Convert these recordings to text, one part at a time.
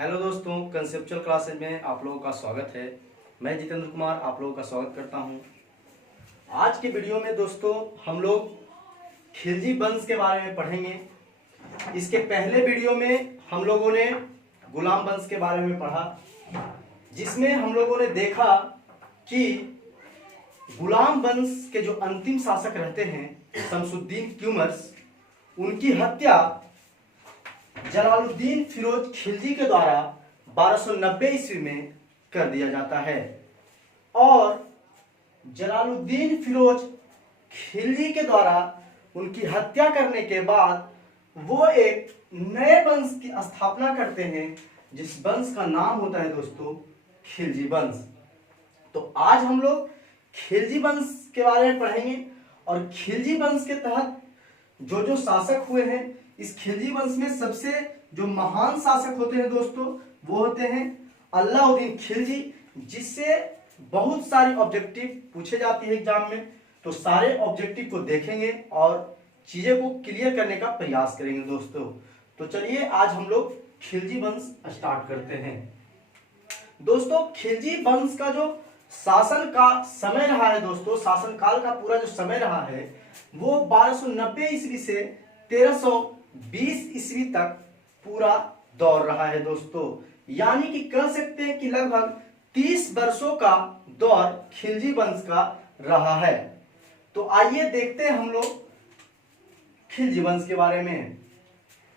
Hello दोस्तों, conceptual classes में आप लोगों का स्वागत है। मैं जितेंद्र कुमार आप लोगों का स्वागत करता हूं। आज के वीडियो में दोस्तों हम लोग खिलजी वंश के बारे में पढ़ेंगे। इसके पहले वीडियो में हम लोगों ने गुलाम वंश के बारे में पढ़ा, जिसमें हम लोगों ने देखा कि गुलाम वंश के जो अंतिम शासक रहते हैं शमसुद्दीन क्यूमर्स, उनकी हत्या जलालुद्दीन फिरोज खिलजी के द्वारा 1290 ईस्वी में कर दिया जाता है। और जलालुद्दीन फिरोज खिलजी के द्वारा उनकी हत्या करने के बाद वो एक नए वंश की स्थापना करते हैं, जिस वंश का नाम होता है दोस्तों खिलजी वंश। तो आज हम लोग खिलजी वंश के बारे में पढ़ेंगे और खिलजी वंश के तहत जो जो शासक हुए हैं, इस खिलजी वंश में सबसे जो महान शासक होते हैं दोस्तों वो होते हैं अलाउद्दीन खिलजी, जिससे बहुत सारी ऑब्जेक्टिव पूछे जाती है एग्जाम में। तो सारे ऑब्जेक्टिव को देखेंगे और चीजें को क्लियर करने का प्रयास करेंगे दोस्तों। तो चलिए आज हम लोग खिलजी वंश स्टार्ट करते हैं। दोस्तों खिलजी वंश का जो शासन का समय रहा है दोस्तों, शासन काल का पूरा जो समय रहा है वो 1290 ईस्वी से 1320 ईस्वी तक पूरा दौर रहा है दोस्तों। यानी कि कह सकते हैं कि लगभग 30 वर्षों का दौर खिलजी वंश का रहा है। तो आइए देखते हैं हम लोग खिलजी वंश के बारे में।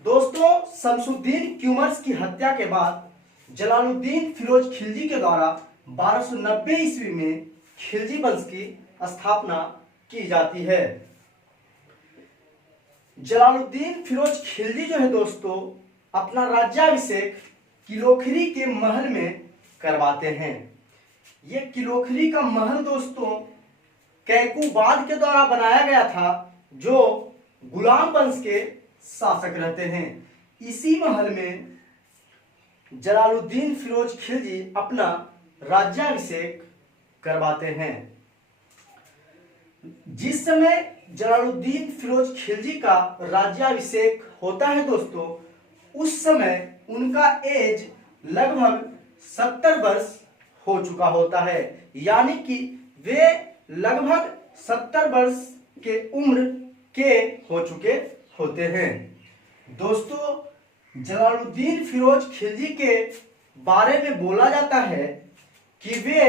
दोस्तों शमसुद्दीन क्यूमर्स की हत्या के बाद जलालुद्दीन फिरोज खिलजी के द्वारा 1290 ईस्वी में खिलजी वंश की स्थापना की जाती है। जलालुद्दीन फिरोज खिलजी जो है दोस्तों अपना राज्याभिषेक किलोखरी के महल में करवाते हैं। ये किलोखरी का महल दोस्तों कैकुबाद के द्वारा बनाया गया था, जो गुलाम वंश के शासक रहते हैं। इसी महल में जलालुद्दीन फिरोज खिलजी अपना राज्याभिषेक करवाते हैं। जिस समय जलालुद्दीन फिरोज खिलजी का राज्याभिषेक होता है दोस्तों, उस समय उनका एज लगभग 70 वर्ष हो चुका होता है। यानी कि वे लगभग 70 वर्ष के उम्र के हो चुके होते हैं। दोस्तों जलालुद्दीन फिरोज खिलजी के बारे में बोला जाता है कि वे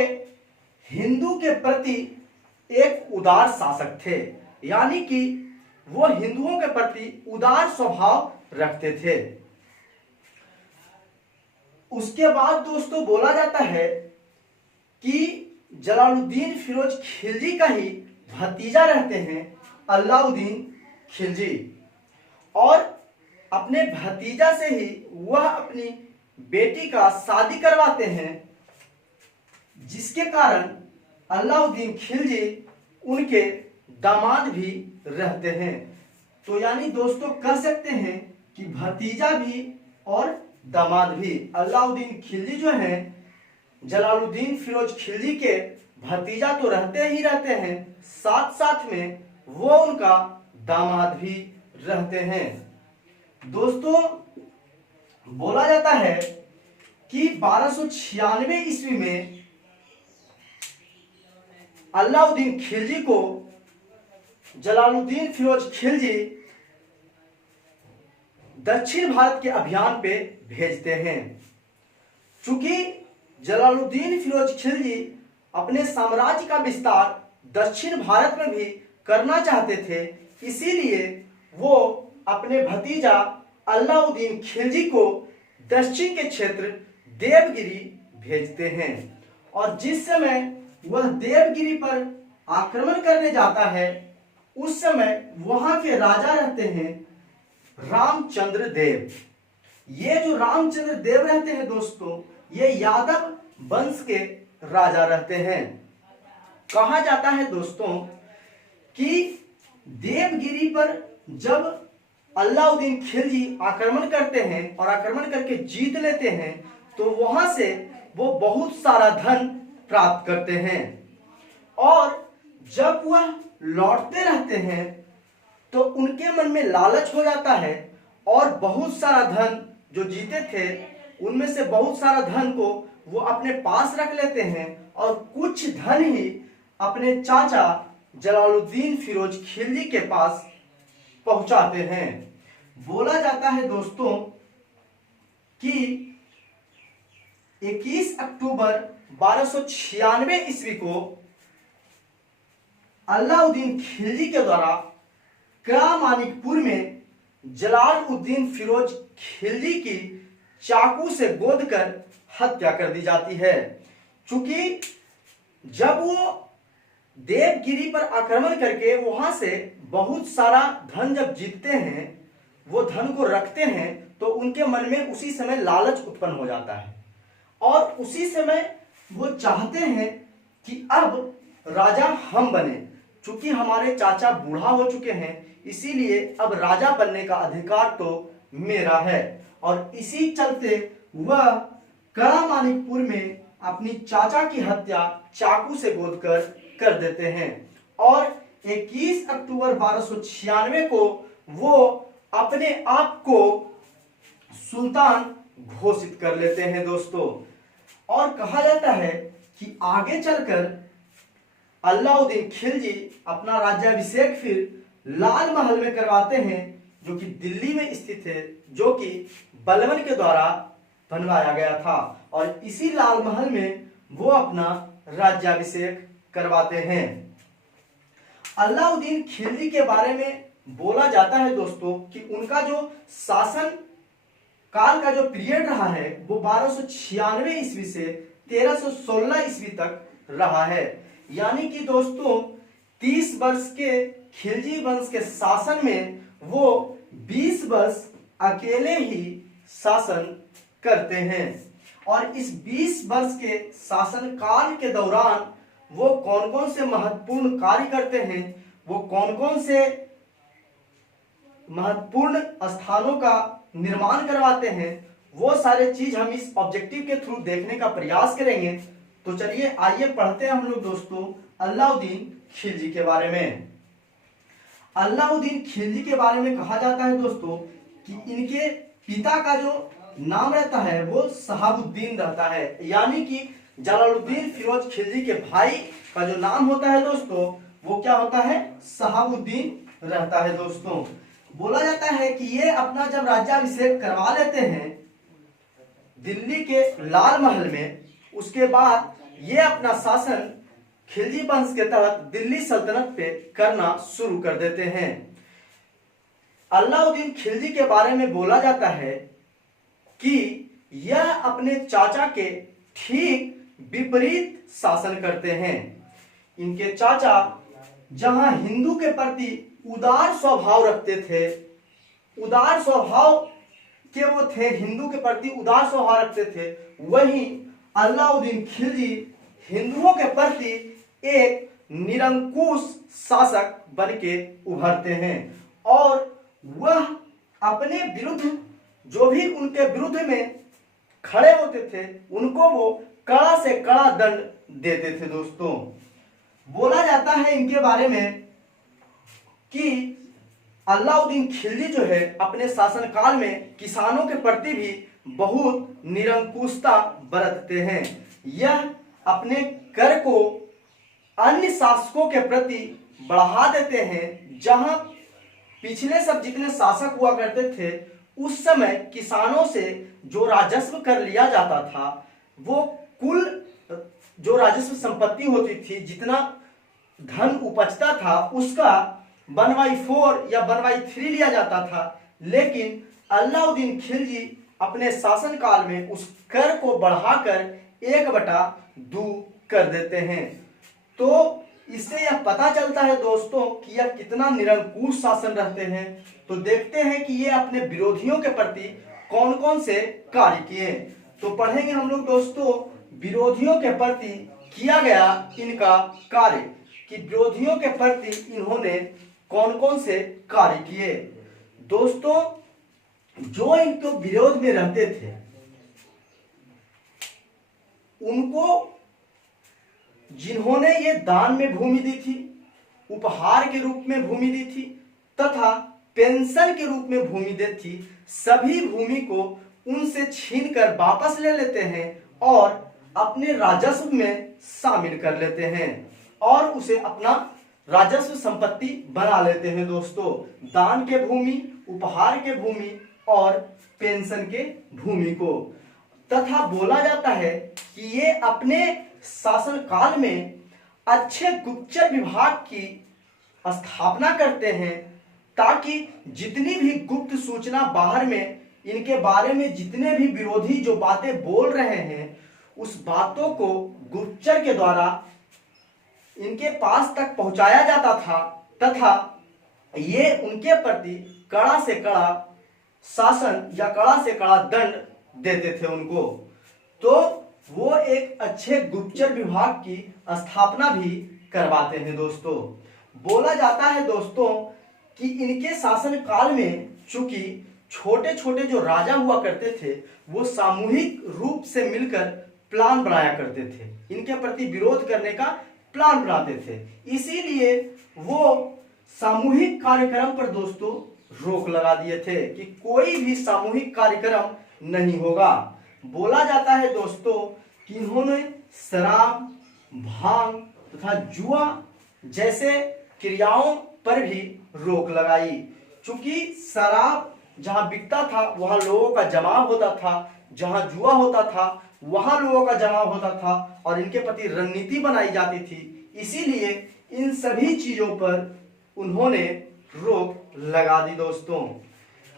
हिंदू के प्रति एक उदार शासक थे। यानी कि वो हिंदुओं के प्रति उदार स्वभाव रखते थे। उसके बाद दोस्तों बोला जाता है कि जलालुद्दीन फिरोज खिलजी का ही भतीजा रहते हैं अलाउद्दीन खिलजी, और अपने भतीजा से ही वह अपनी बेटी का शादी करवाते हैं, जिसके कारण अलाउद्दीन खिलजी उनके दामाद भी रहते हैं। तो यानी दोस्तों कह सकते हैं कि भतीजा भी और दामाद भी। अलाउद्दीन खिलजी जो हैं जलालुद्दीन फिरोज खिलजी के भतीजा तो रहते ही रहते हैं, साथ साथ में वो उनका दामाद भी रहते हैं। दोस्तों बोला जाता है कि 1296 ईस्वी में अलाउद्दीन खिलजी को जलालुद्दीन फिरोज खिलजी दक्षिण भारत के अभियान पे भेजते हैं। चूंकि जलालुद्दीन फिरोज खिलजी अपने साम्राज्य का विस्तार दक्षिण भारत में भी करना चाहते थे, इसीलिए वो अपने भतीजा अलाउद्दीन खिलजी को दक्षिण के क्षेत्र देवगिरी भेजते हैं। और जिस समय वह देवगिरी पर आक्रमण करने जाता है, उस समय वहां के राजा रहते हैं रामचंद्र देव। ये जो रामचंद्र देव रहते हैं दोस्तों, ये यादव वंश के राजा रहते हैं। कहा जाता है दोस्तों कि देवगिरी पर जब अलाउद्दीन खिलजी आक्रमण करते हैं और आक्रमण करके जीत लेते हैं, तो वहां से वो बहुत सारा धन प्राप्त करते हैं। और जब वह लौटते रहते हैं तो उनके मन में लालच हो जाता है और बहुत सारा धन जो जीते थे उनमें से बहुत सारा धन को वो अपने पास रख लेते हैं और कुछ धन ही अपने चाचा जलालुद्दीन फिरोज खिलजी के पास पहुंचाते हैं। बोला जाता है दोस्तों कि 21 अक्टूबर 1296 ईस्वी को अलाउद्दीन खिलजी के द्वारा करामानिकपुर में जलालुद्दीन फिरोज खिलजी की चाकू से गोद कर हत्या कर दी जाती है। चूंकि जब वो देवगिरी पर आक्रमण करके वहां से बहुत सारा धन जब जीतते हैं, वो धन को रखते हैं, तो उनके मन में उसी समय लालच उत्पन्न हो जाता है और उसी समय वो चाहते हैं कि अब राजा हम बने। चूंकि हमारे चाचा बूढ़ा हो चुके हैं, इसीलिए अब राजा बनने का अधिकार तो मेरा है। और इसी चलते वह करामानिकपुर में अपनी चाचा की हत्या चाकू से गोद कर देते हैं और 21 अक्टूबर 1296 को वो अपने आप को सुल्तान घोषित कर लेते हैं दोस्तों। और कहा जाता है कि आगे चलकर अलाउद्दीन खिलजी अपना राज्याभिषेक फिर लाल महल में करवाते हैं, जो कि दिल्ली में स्थित है, जो कि बलबन के द्वारा बनवाया गया था। और इसी लाल महल में वो अपना राज्याभिषेक करवाते हैं। अलाउद्दीन खिलजी के बारे में बोला जाता है दोस्तों कि उनका जो शासन काल का जो पीरियड रहा है वो 1296 ईस्वी से 1316 ईस्वी तक रहा है। यानी कि दोस्तों 30 वर्ष के खिलजी वंश के शासन में वो 20 वर्ष अकेले ही शासन करते हैं। और इस 20 वर्ष के शासन काल के दौरान वो कौन कौन से महत्वपूर्ण कार्य करते हैं, वो कौन कौन से महत्वपूर्ण स्थानों का निर्माण करवाते हैं, वो सारे चीज हम इस ऑब्जेक्टिव के थ्रू देखने का प्रयास करेंगे। तो चलिए आइए पढ़ते हैं हम लोग दोस्तों अलाउद्दीन खिलजी के बारे में। अलाउद्दीन खिलजी के बारे में कहा जाता है दोस्तों कि इनके पिता का जो नाम रहता है वो शहाबुद्दीन रहता है। यानी कि जलालुद्दीन फिरोज खिलजी के भाई का जो नाम होता है दोस्तों वो क्या होता है, शहाबुद्दीन रहता है दोस्तों। बोला जाता है कि ये अपना जब राज्याभिषेक करवा लेते हैं दिल्ली के लाल महल में, उसके बाद ये अपना शासन खिलजी वंश के तहत दिल्ली सल्तनत पे करना शुरू कर देते हैं। अलाउद्दीन खिलजी के बारे में बोला जाता है कि यह अपने चाचा के ठीक विपरीत शासन करते हैं। इनके चाचा जहां हिंदू के प्रति उदार स्वभाव रखते थे, उदार स्वभाव के वो थे, हिंदू के प्रति उदार स्वभाव रखते थे, वहीं अलाउद्दीन खिलजी हिंदुओं के प्रति एक निरंकुश शासक बन के उभरते हैं और वह अपने विरुद्ध जो भी उनके विरुद्ध में खड़े होते थे उनको वो कड़ा से कड़ा दंड देते थे दोस्तों। बोला जाता है इनके बारे में कि अलाउद्दीन खिलजी जो है अपने शासनकाल में किसानों के प्रति भी बहुत निरंकुशता बरतते हैं। यह अपने कर को अन्य शासकों के प्रति बढ़ा देते हैं। जहां पिछले सब जितने शासक हुआ करते थे उस समय किसानों से जो राजस्व कर लिया जाता था वो कुल जो राजस्व संपत्ति होती थी, जितना धन उपजता था उसका 1/4 या 1/3 लिया जाता था। लेकिन अलाउद्दीन खिलजी अपने शासनकाल में उस कर को बढ़ाकर 1/2 कर देते हैं। तो इससे यह पता चलता है दोस्तों कि यह कितना निरंकुश शासन रहते हैं। तो देखते हैं कि ये अपने विरोधियों के प्रति कौन कौन से कार्य किए। तो पढ़ेंगे हम लोग दोस्तों विरोधियों के प्रति किया गया इनका कार्य, कि विरोधियों के प्रति इन्होंने कौन कौन से कार्य किए। दोस्तों जो इनके विरोध में रहते थे उनको जिन्होंने ये दान में भूमि दी थी, उपहार के रूप में भूमि दी थी तथा पेंशन के रूप में भूमि दी थी, सभी भूमि को उनसे छीनकर वापस ले लेते हैं और अपने राजस्व में शामिल कर लेते हैं और उसे अपना राजस्व संपत्ति बना लेते हैं दोस्तों। दान के भूमि, उपहार के भूमि और पेंशन के भूमि को। तथा बोला जाता है कि ये अपने शासन काल में अच्छे गुप्तचर विभाग की स्थापना करते हैं ताकि जितनी भी गुप्त सूचना बाहर में इनके बारे में जितने भी विरोधी जो बातें बोल रहे हैं उस बातों को गुप्तचर के द्वारा इनके पास तक पहुंचाया जाता था तथा ये उनके प्रति कड़ा से कड़ा शासन या कड़ा से कड़ा दंड देते थे उनको। तो वो एक अच्छे गुप्तचर विभाग की स्थापना भी करवाते हैं दोस्तों। बोला जाता है दोस्तों कि इनके शासन काल में चूंकि छोटे छोटे जो राजा हुआ करते थे वो सामूहिक रूप से मिलकर प्लान बनाया करते थे, इनके प्रति विरोध करने का प्लान बनाते थे। इसीलिए वो सामूहिक कार्यक्रम पर दोस्तों रोक लगा दिए थे कि कोई भी सामूहिक कार्यक्रम नहीं होगा। बोला जाता है दोस्तों कि इन्होंने शराब, भांग तथा जुआ जैसे क्रियाओं पर भी रोक लगाई। चूंकि शराब जहां बिकता था वहां लोगों का जमाव होता था, जहां जुआ होता था वहां लोगों का जमाव होता था और इनके प्रति रणनीति बनाई जाती थी। इसीलिए इन सभी चीजों पर उन्होंने रोक लगा दी दोस्तों।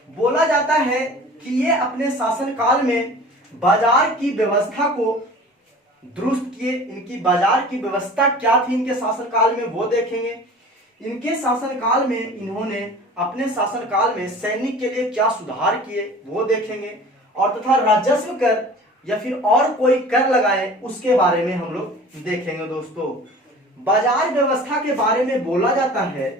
बोला जाता है कि ये अपने शासन काल में बाजार की व्यवस्था को दुरुस्त किए। इनकी बाजार की व्यवस्था क्या थी इनके शासन काल में वो देखेंगे। इनके शासन काल में इन्होंने अपने शासन काल में सैनिक के लिए क्या सुधार किए वो देखेंगे और तथा राजस्व कर या फिर और कोई कर लगाए उसके बारे में हम लोग देखेंगे दोस्तों। बाजार व्यवस्था के बारे में बोला जाता है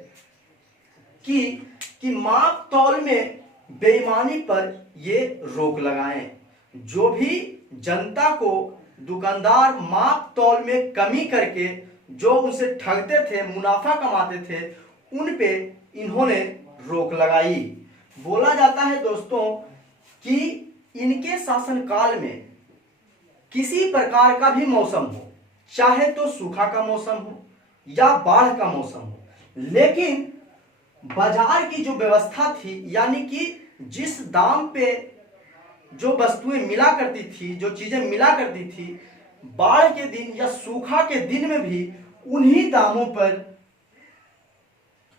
कि माप तौल में बेईमानी पर ये रोक लगाएं। जो भी जनता को दुकानदार माप तौल में कमी करके जो उनसे ठगते थे, मुनाफा कमाते थे, उन पे इन्होंने रोक लगाई। बोला जाता है दोस्तों कि इनके शासन काल में किसी प्रकार का भी मौसम हो, चाहे तो सूखा का मौसम हो या बाढ़ का मौसम हो, लेकिन बाजार की जो व्यवस्था थी यानी कि जिस दाम पे जो वस्तुएं मिला करती थी, जो चीजें मिला करती थी, बाढ़ के दिन या सूखा के दिन में भी उन्हीं दामों पर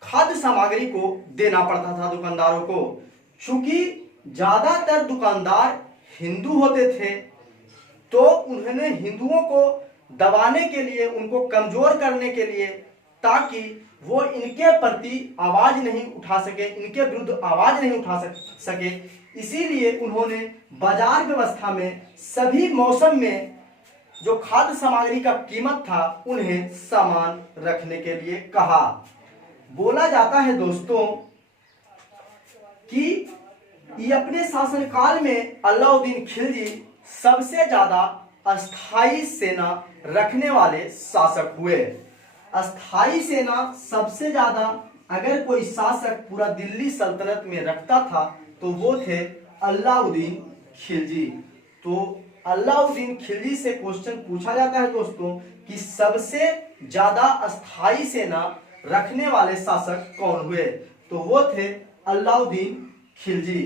खाद्य सामग्री को देना पड़ता था दुकानदारों को। चूंकि ज्यादातर दुकानदार हिंदू होते थे तो उन्होंने हिंदुओं को दबाने के लिए, उनको कमजोर करने के लिए, ताकि वो इनके प्रति आवाज नहीं उठा सके, इनके विरुद्ध आवाज नहीं उठा सके, इसीलिए उन्होंने बाजार व्यवस्था में सभी मौसम में जो खाद्य सामग्री का कीमत था उन्हें समान रखने के लिए कहा। बोला जाता है दोस्तों कि ये अपने शासनकाल में अलाउद्दीन खिलजी सबसे ज्यादा अस्थाई सेना रखने वाले शासक हुए। अस्थाई सेना सबसे ज्यादा अगर कोई शासक पूरा दिल्ली सल्तनत में रखता था तो वो थे अलाउद्दीन खिलजी। तो अलाउद्दीन खिलजी से क्वेश्चन पूछा जाता है दोस्तों कि सबसे ज्यादा अस्थाई सेना रखने वाले शासक कौन हुए, तो वो थे अलाउद्दीन खिलजी।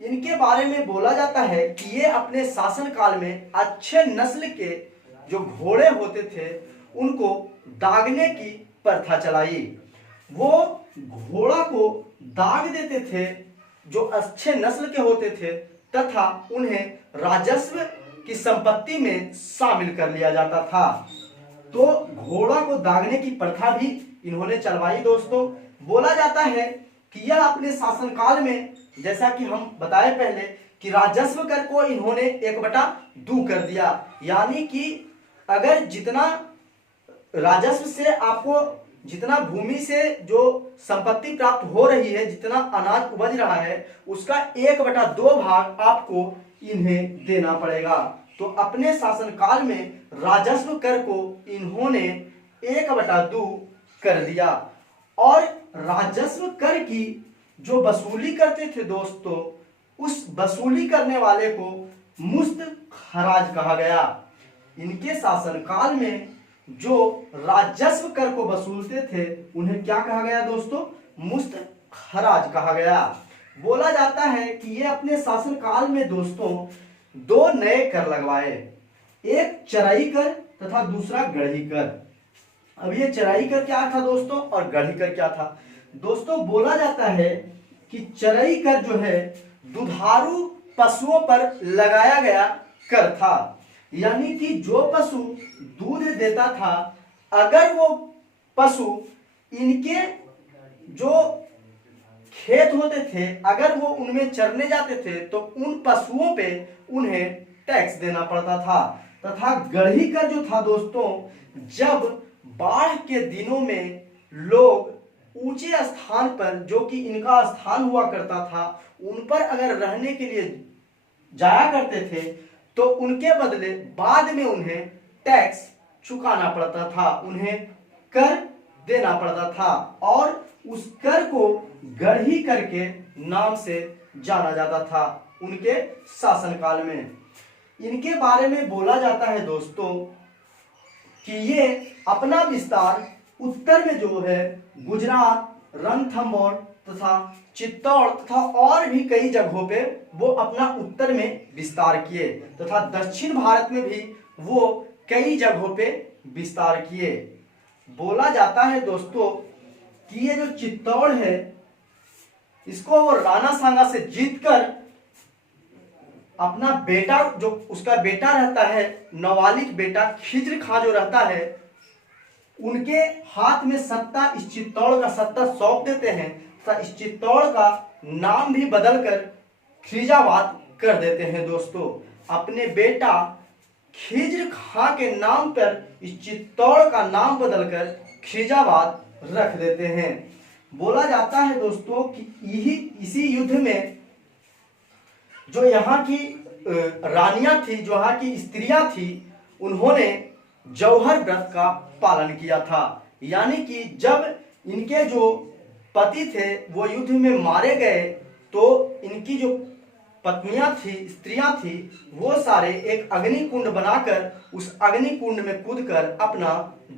इनके बारे में बोला जाता है कि ये अपने शासन काल में अच्छे नस्ल के जो घोड़े होते थे उनको दागने की प्रथा चलाई। वो घोड़ा को दाग देते थे जो अच्छे नस्ल के होते थे तथा उन्हें राजस्व की संपत्ति में शामिल कर लिया जाता था। तो घोड़ा को दागने की प्रथा भी इन्होंने चलवाई दोस्तों। बोला जाता है कि यह अपने शासनकाल में, जैसा कि हम बताए पहले, कि राजस्व कर को इन्होंने 1/2 कर दिया। यानी कि अगर जितना राजस्व से आपको, जितना भूमि से जो संपत्ति प्राप्त हो रही है, जितना अनाज उपज रहा है, उसका 1/2 भाग आपको इन्हें देना पड़ेगा। तो अपने शासनकाल में राजस्व कर को इन्होंने 1/2 कर दिया। और राजस्व कर की जो वसूली करते थे दोस्तों, उस वसूली करने वाले को मुस्त खराज कहा गया। इनके शासनकाल में जो राजस्व कर को वसूलते थे उन्हें क्या कहा गया दोस्तों? मुस्त खराज कहा गया। बोला जाता है कि ये अपने शासनकाल में दोस्तों दो नए कर लगवाए, एक चराई कर तथा दूसरा गढ़ी कर। अब ये चराई कर क्या था दोस्तों और गढ़ी कर क्या था? दोस्तों बोला जाता है कि चराई कर जो है दुधारू पशुओं पर लगाया गया कर था, यानी कि जो पशु दूध देता था, अगर वो पशु इनके जो खेत होते थे अगर वो उनमें चरने जाते थे तो उन पशुओं पे उन्हें टैक्स देना पड़ता था। तथा गढ़ी कर जो था दोस्तों, जब बाढ़ के दिनों में लोग ऊंचे स्थान पर जो कि इनका स्थान हुआ करता था उन पर अगर रहने के लिए जाया करते थे तो उनके बदले बाद में उन्हें टैक्स चुकाना पड़ता था, उन्हें कर देना पड़ता था और उस कर को गढ़ी कर के नाम से जाना जाता था उनके शासनकाल में। इनके बारे में बोला जाता है दोस्तों कि ये अपना विस्तार उत्तर में जो है गुजरात, रणथंभौर तथा चित्तौड़ तथा और भी कई जगहों पे वो अपना उत्तर में विस्तार किए तथा दक्षिण भारत में भी वो कई जगहों पे विस्तार किए। बोला जाता है दोस्तों कि ये जो चित्तौड़ है इसको वो राणा सांगा से जीतकर अपना बेटा, जो उसका बेटा रहता है नवालिक बेटा खिज्र खां जो रहता है, उनके हाथ में सत्ता, इस चित्तौड़ का सत्ता सौंप देते हैं तथा इस चित्तौड़ का नाम भी बदलकर खिजाबाद कर देते हैं दोस्तों। अपने बेटा खिज्र खां के नाम पर इस चित्तौड़ का नाम बदलकर खिजाबाद रख देते हैं। बोला जाता है दोस्तों कि इसी युद्ध में जो यहाँ की रानियां थी, जो यहाँ की स्त्रियां थी, उन्होंने जौहर व्रत का पालन किया था, यानी कि जब इनके जो पति थे वो युद्ध में मारे गए तो इनकी जो पत्नियां थी, स्त्रियां थी, वो सारे एक अग्नि कुंड बनाकर उस अग्नि कुंड में कूदकर अपना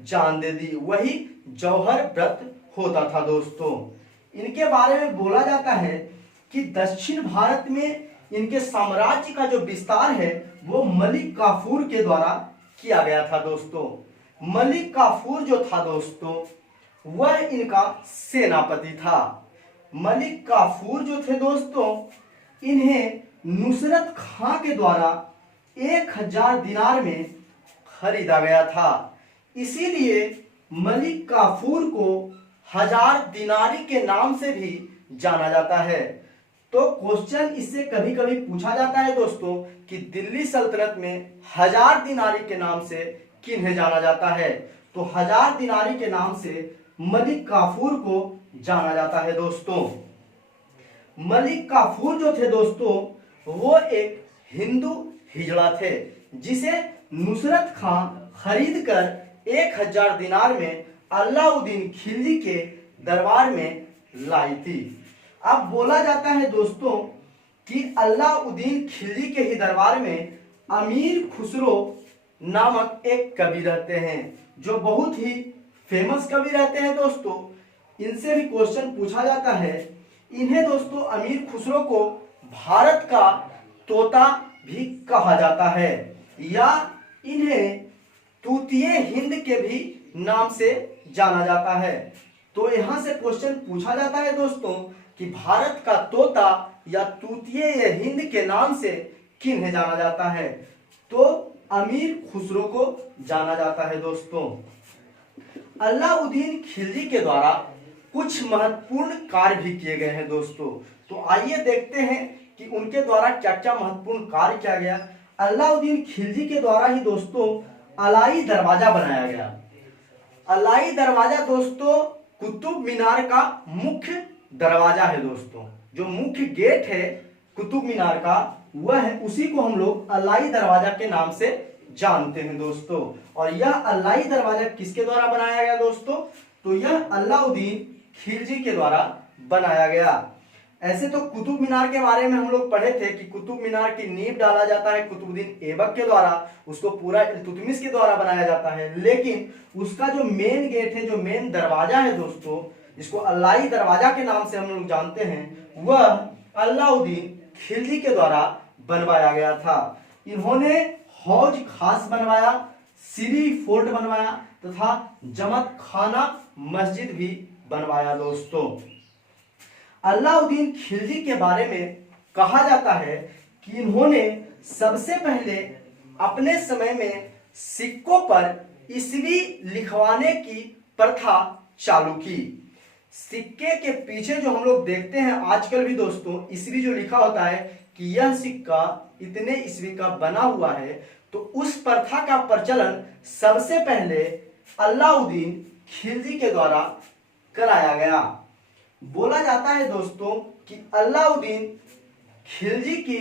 जान दे दी। वही जौहर व्रत होता था दोस्तों। इनके बारे में बोला जाता है कि दक्षिण भारत में इनके साम्राज्य का जो विस्तार है वो मलिक काफूर के द्वारा किया गया था दोस्तों। मलिक काफूर जो था दोस्तों वह इनका सेनापति था। मलिक काफूर जो थे दोस्तों, इन्हें नुसरत खां के द्वारा 1000 दिनार में खरीदा गया था, इसीलिए मलिक काफूर को 1000 दिनारी के नाम से भी जाना जाता है। तो क्वेश्चन इससे कभी कभी पूछा जाता है दोस्तों कि दिल्ली सल्तनत में 1000 दिनारी के नाम से किन्हें जाना जाता है, तो 1000 दिनारी के नाम से मलिक काफूर को जाना जाता है दोस्तों। मलिक काफूर जो थे दोस्तों वो एक हिंदू हिजड़ा थे जिसे नुसरत खां खरीद कर 1000 दिनार में अलाउद्दीन खिलजी के दरबार में लाई थी। अब बोला जाता है दोस्तों कि अलाउद्दीन खिलजी के ही दरबार में अमीर खुसरो नामक एक कवि रहते हैं जो बहुत ही फेमस कवि रहते हैं दोस्तों। इनसे भी क्वेश्चन पूछा जाता है। इन्हें दोस्तों अमीर खुसरो को भारत का तोता भी कहा जाता है या इन्हें तूतिए हिंद के भी नाम से जाना जाता है। तो यहां से क्वेश्चन पूछा जाता है दोस्तों कि भारत का तोता या तूतिए हिंद के नाम से किन्हें जाना जाता है, तो अमीर खुसरो को जाना जाता है दोस्तों। अलाउद्दीन खिलजी के द्वारा कुछ महत्वपूर्ण कार्य भी किए गए हैं दोस्तों। तो आइए देखते हैं कि उनके द्वारा क्या क्या महत्वपूर्ण कार्य किया गया। अलाउद्दीन खिलजी के द्वारा ही दोस्तों अलाई दरवाजा बनाया गया। अलाई दरवाजा दोस्तों कुतुब मीनार का मुख्य दरवाजा है दोस्तों। जो मुख्य गेट है कुतुब मीनार का वह है, उसी को हम लोग अलाई दरवाजा के नाम से जानते हैं दोस्तों। और यह अलाई दरवाजा किसके द्वारा बनाया गया दोस्तों? तो यह अलाउद्दीन खिलजी के द्वारा बनाया गया। ऐसे तो कुतुब मीनार के बारे में हम लोग पढ़े थे कि कुतुब मीनार की नींव डाला जाता है कुतुबुद्दीन ऐबक के द्वारा, उसको पूरा इल्तुतमिश के द्वारा बनाया जाता है। लेकिन उसका जो मेन गेट है, जो मेन दरवाजा है दोस्तों, जिसको अल्लाही दरवाजा के नाम से हम लोग जानते हैं, वह अलाउद्दीन खिलजी के द्वारा बनवाया गया था। इन्होंने हौज खास बनवाया, सीरी फोर्ट बनवाया तथा जमत खाना मस्जिद भी बनवाया दोस्तों। अलाउद्दीन खिलजी के बारे में कहा जाता है कि इन्होंने सबसे पहले अपने समय में सिक्कों पर ईस्वी लिखवाने की प्रथा चालू की। सिक्के के पीछे जो हम लोग देखते हैं आजकल भी दोस्तों, ईस्वी जो लिखा होता है कि यह सिक्का इतने ईस्वी का बना हुआ है, तो उस प्रथा का प्रचलन सबसे पहले अलाउद्दीन खिलजी के द्वारा कराया गया। बोला जाता है दोस्तों कि अलाउद्दीन खिलजी की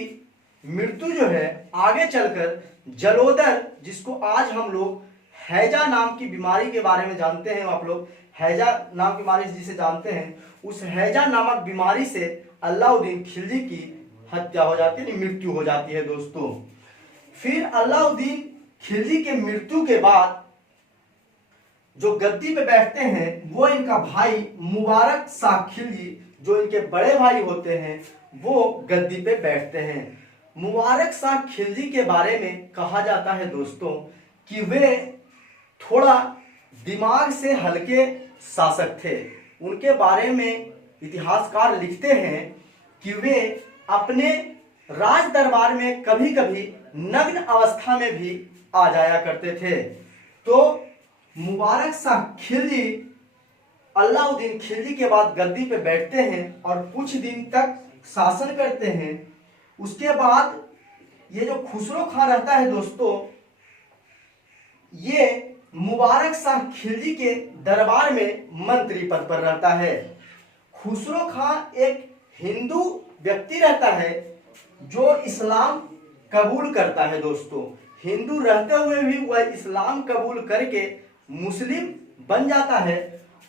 मृत्यु जो है आगे चलकर जलोदर, जिसको आज हम लोग हैजा नाम की बीमारी के बारे में जानते हैं, आप लोग हैजा नाम की बीमारी जिसे जानते हैं, उस हैजा नामक बीमारी से अलाउद्दीन खिलजी की हत्या हो जाती है, मृत्यु हो जाती है दोस्तों। फिर अलाउद्दीन खिलजी के मृत्यु के बाद जो गद्दी पे बैठते हैं वो इनका भाई मुबारक शाह खिलजी, जो इनके बड़े भाई होते हैं, वो गद्दी पे बैठते हैं। मुबारक शाह खिलजी के बारे में कहा जाता है दोस्तों कि वे थोड़ा दिमाग से हल्के शासक थे। उनके बारे में इतिहासकार लिखते हैं कि वे अपने राज दरबार में कभी कभी नग्न अवस्था में भी आ जाया करते थे। तो मुबारक शाह खिलजी अलाउद्दीन खिलजी के बाद गद्दी पे बैठते हैं और कुछ दिन तक शासन करते हैं। उसके बाद ये जो खुसरो खां रहता है दोस्तों, ये मुबारक शाह खिलजी के दरबार में मंत्री पद पर रहता है। खुसरो खां एक हिंदू व्यक्ति रहता है जो इस्लाम कबूल करता है दोस्तों। हिंदू रहते हुए भी वह इस्लाम कबूल करके मुस्लिम बन जाता है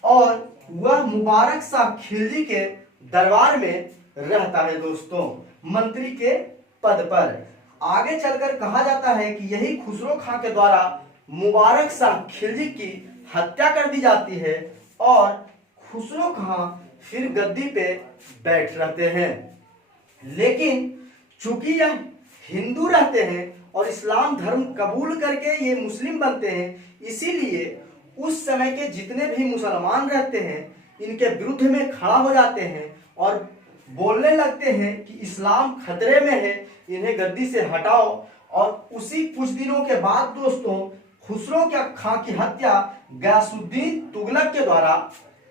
और वह मुबारक शाह खिलजी के दरबार में रहता है दोस्तों, मंत्री के पद पर। आगे चलकर कहा जाता है कि यही खुसरो खां के द्वारा मुबारक शाह खिलजी की हत्या कर दी जाती है और खुसरो खां फिर गद्दी पे बैठ रहते हैं। लेकिन चूंकि यह हिंदू रहते हैं और इस्लाम धर्म कबूल करके ये मुस्लिम बनते हैं, इसीलिए उस समय के जितने भी मुसलमान रहते हैं इनके विरुद्ध में खड़ा हो जाते हैं और बोलने लगते हैं कि इस्लाम खतरे में है, इन्हें गद्दी से हटाओ। और उसी कुछ दिनों के बाद दोस्तों खुसरो खां की हत्या गयासुद्दीन तुगलक के द्वारा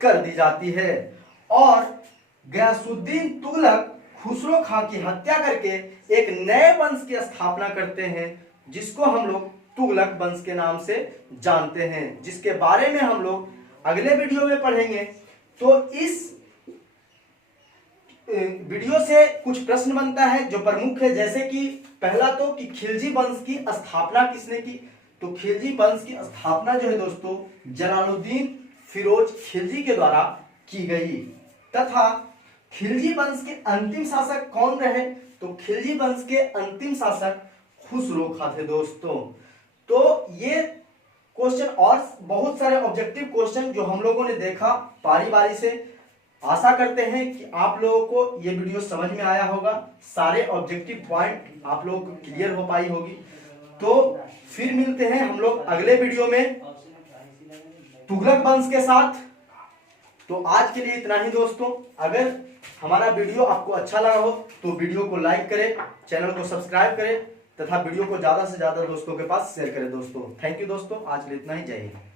कर दी जाती है और गयासुद्दीन तुगलक खुसरो खां की हत्या करके एक नए वंश की स्थापना करते हैं, जिसको हम लोग तुगलक वंश के नाम से जानते हैं, जिसके बारे में हम लोग अगले वीडियो में पढ़ेंगे। तो इस वीडियो से कुछ प्रश्न बनता है जो प्रमुख है, जैसे कि पहला तो कि खिलजी वंश की स्थापना किसने की। तो खिलजी वंश की स्थापना जो है दोस्तों जलालुद्दीन फिरोज खिलजी के द्वारा की गई। तथा खिलजी वंश के अंतिम शासक कौन रहे। तो खिलजी वंश के अंतिम शासक खुसरो खां थे दोस्तों। तो ये क्वेश्चन और बहुत सारे ऑब्जेक्टिव क्वेश्चन जो हम लोगों ने देखा बारी बारी से, आशा करते हैं कि आप लोगों को ये वीडियो समझ में आया होगा, सारे ऑब्जेक्टिव पॉइंट आप लोगों को क्लियर हो पाई होगी। तो फिर मिलते हैं हम लोग अगले वीडियो में तुगलक वंश के साथ। तो आज के लिए इतना ही दोस्तों। अगर हमारा वीडियो आपको अच्छा लगा हो तो वीडियो को लाइक करें, चैनल को सब्सक्राइब करें तथा वीडियो को ज्यादा से ज्यादा दोस्तों के पास शेयर करें दोस्तों। थैंक यू दोस्तों, आज के लिए इतना ही, जय हिंद।